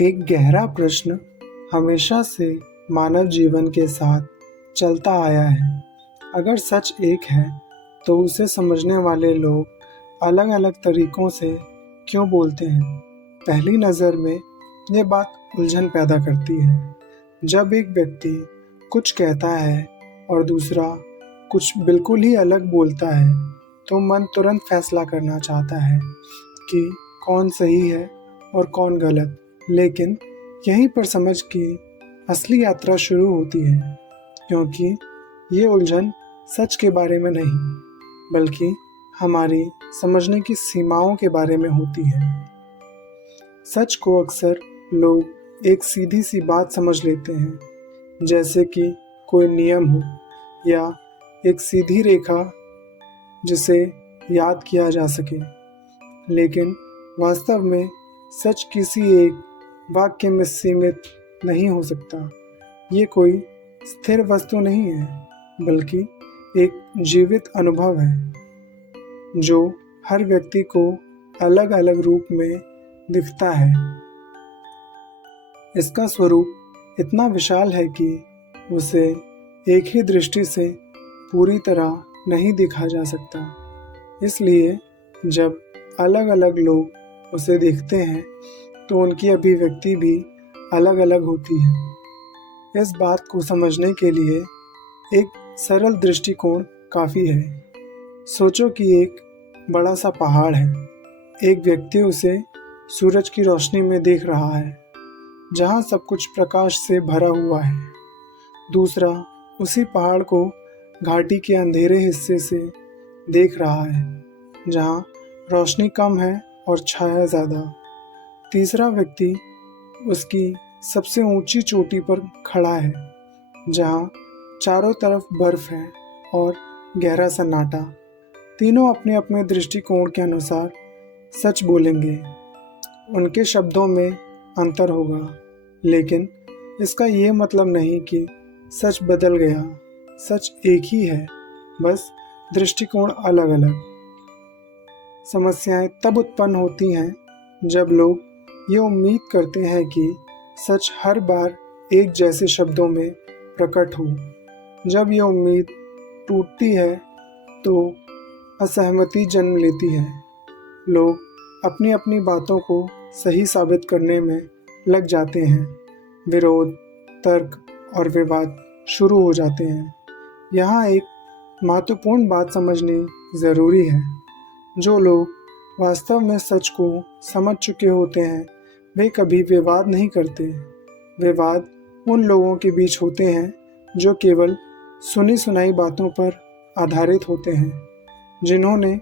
एक गहरा प्रश्न हमेशा से मानव जीवन के साथ चलता आया है। अगर सच एक है तो उसे समझने वाले लोग अलग-अलग तरीकों से क्यों बोलते हैं? पहली नज़र में ये बात उलझन पैदा करती है। जब एक व्यक्ति कुछ कहता है और दूसरा कुछ बिल्कुल ही अलग बोलता है, तो मन तुरंत फैसला करना चाहता है कि कौन सही है और कौन गलत। लेकिन यहीं पर समझ की असली यात्रा शुरू होती है, क्योंकि ये उलझन सच के बारे में नहीं, बल्कि हमारी समझने की सीमाओं के बारे में होती है। सच को अक्सर लोग एक सीधी सी बात समझ लेते हैं, जैसे कि कोई नियम हो या एक सीधी रेखा जिसे याद किया जा सके। लेकिन वास्तव में सच किसी एक वाक्य में सीमित नहीं हो सकता। ये कोई स्थिर वस्तु नहीं है, बल्कि एक जीवित अनुभव है, जो हर व्यक्ति को अलग-अलग रूप में दिखता है। इसका स्वरूप इतना विशाल है कि उसे एक ही दृष्टि से पूरी तरह नहीं देखा जा सकता। इसलिए जब अलग-अलग लोग उसे देखते हैं, तो उनकी अभिव्यक्ति भी अलग-अलग होती है। इस बात को समझने के लिए एक सरल दृष्टिकोण काफ़ी है। सोचो कि एक बड़ा सा पहाड़ है। एक व्यक्ति उसे सूरज की रोशनी में देख रहा है, जहाँ सब कुछ प्रकाश से भरा हुआ है। दूसरा उसी पहाड़ को घाटी के अंधेरे हिस्से से देख रहा है, जहाँ रोशनी कम है और छाया ज़्यादा। तीसरा व्यक्ति उसकी सबसे ऊंची चोटी पर खड़ा है, जहाँ चारों तरफ बर्फ है और गहरा सन्नाटा। तीनों अपने अपने दृष्टिकोण के अनुसार सच बोलेंगे। उनके शब्दों में अंतर होगा, लेकिन इसका ये मतलब नहीं कि सच बदल गया। सच एक ही है, बस दृष्टिकोण अलग-अलग। समस्याएं तब उत्पन्न होती हैं जब लोग ये उम्मीद करते हैं कि सच हर बार एक जैसे शब्दों में प्रकट हो। जब ये उम्मीद टूटती है तो असहमति जन्म लेती है। लोग अपनी अपनी बातों को सही साबित करने में लग जाते हैं। विरोध, तर्क और विवाद शुरू हो जाते हैं। यहाँ एक महत्वपूर्ण बात समझनी ज़रूरी है। जो लोग वास्तव में सच को समझ चुके होते हैं, वे कभी विवाद नहीं करते। विवाद उन लोगों के बीच होते हैं जो केवल सुनी सुनाई बातों पर आधारित होते हैं, जिन्होंने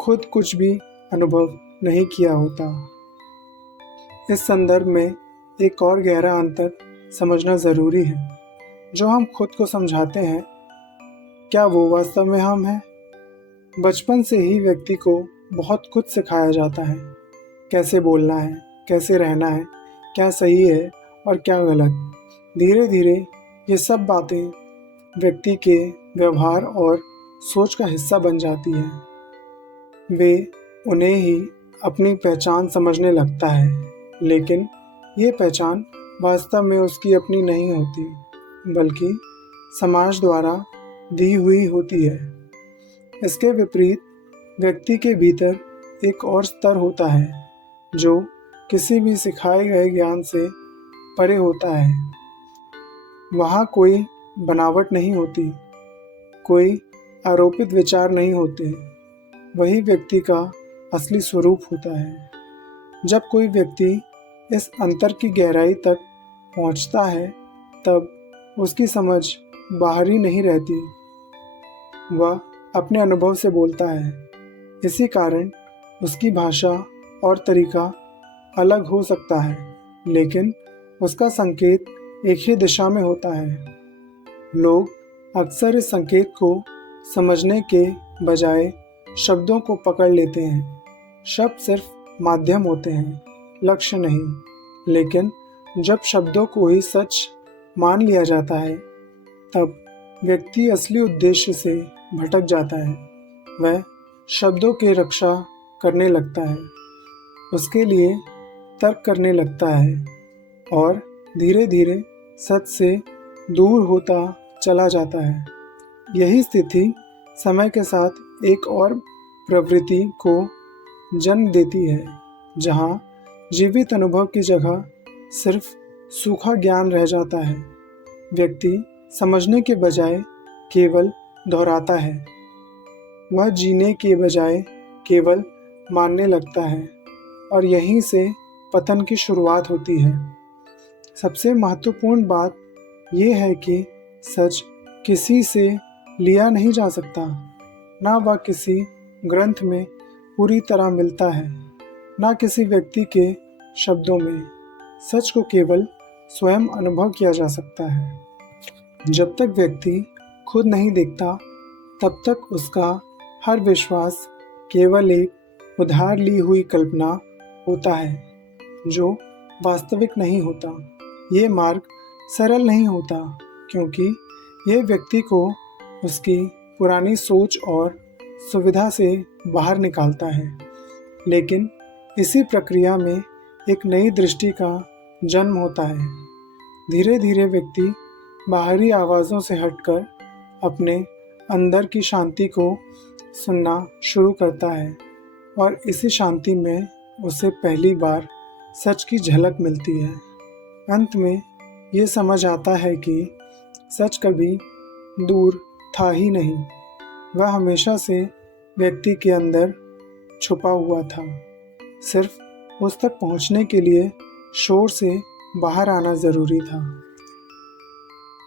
खुद कुछ भी अनुभव नहीं किया होता। इस संदर्भ में एक और गहरा अंतर समझना ज़रूरी है। जो हम खुद को समझाते हैं, क्या वो वास्तव में हम हैं? बचपन से ही व्यक्ति को बहुत कुछ सिखाया जाता है। कैसे बोलना है, कैसे रहना है, क्या सही है और क्या गलत। धीरे धीरे ये सब बातें व्यक्ति के व्यवहार और सोच का हिस्सा बन जाती हैं। वे उन्हें ही अपनी पहचान समझने लगता है, लेकिन ये पहचान वास्तव में उसकी अपनी नहीं होती, बल्कि समाज द्वारा दी हुई होती है। इसके विपरीत व्यक्ति के भीतर एक और स्तर होता है, जो किसी भी सिखाए गए ज्ञान से परे होता है। वहाँ कोई बनावट नहीं होती, कोई आरोपित विचार नहीं होते। वही व्यक्ति का असली स्वरूप होता है। जब कोई व्यक्ति इस अंतर की गहराई तक पहुँचता है, तब उसकी समझ बाहरी नहीं रहती, वह अपने अनुभव से बोलता है। इसी कारण उसकी भाषा और तरीका अलग हो सकता है, लेकिन उसका संकेत एक ही दिशा में होता है। लोग अक्सर इस संकेत को समझने के बजाय शब्दों को पकड़ लेते हैं। शब्द सिर्फ माध्यम होते हैं, लक्ष्य नहीं। लेकिन जब शब्दों को ही सच मान लिया जाता है, तब व्यक्ति असली उद्देश्य से भटक जाता है। वह शब्दों की रक्षा करने लगता है, उसके लिए तर्क करने लगता है और धीरे धीरे सच से दूर होता चला जाता है। यही स्थिति समय के साथ एक और प्रवृत्ति को जन्म देती है, जहाँ जीवित अनुभव की जगह सिर्फ सूखा ज्ञान रह जाता है। व्यक्ति समझने के बजाय केवल दोहराता है। वह जीने के बजाय केवल मानने लगता है और यहीं से पतन की शुरुआत होती है। सबसे महत्वपूर्ण बात यह है कि सच किसी से लिया नहीं जा सकता, ना वह किसी ग्रंथ में पूरी तरह मिलता है, ना किसी व्यक्ति के शब्दों में। सच को केवल स्वयं अनुभव किया जा सकता है। जब तक व्यक्ति खुद नहीं देखता, तब तक उसका हर विश्वास केवल एक उधार ली हुई कल्पना होता है, जो वास्तविक नहीं होता। ये मार्ग सरल नहीं होता, क्योंकि यह व्यक्ति को उसकी पुरानी सोच और सुविधा से बाहर निकालता है। लेकिन इसी प्रक्रिया में एक नई दृष्टि का जन्म होता है। धीरे धीरे व्यक्ति बाहरी आवाज़ों से हटकर अपने अंदर की शांति को सुनना शुरू करता है, और इसी शांति में उसे पहली बार सच की झलक मिलती है। अंत में ये समझ आता है कि सच कभी दूर था ही नहीं, वह हमेशा से व्यक्ति के अंदर छुपा हुआ था। सिर्फ उस तक पहुंचने के लिए शोर से बाहर आना ज़रूरी था।